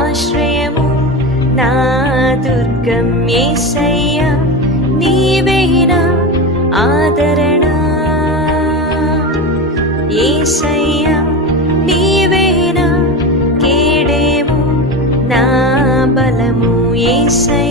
ఆశ్రయము నా దుర్గం యేసయ్యా నీవే నా ఆదరణ యేసయ్యా నీవే నా కేడేము నా బలము యేసయ్యా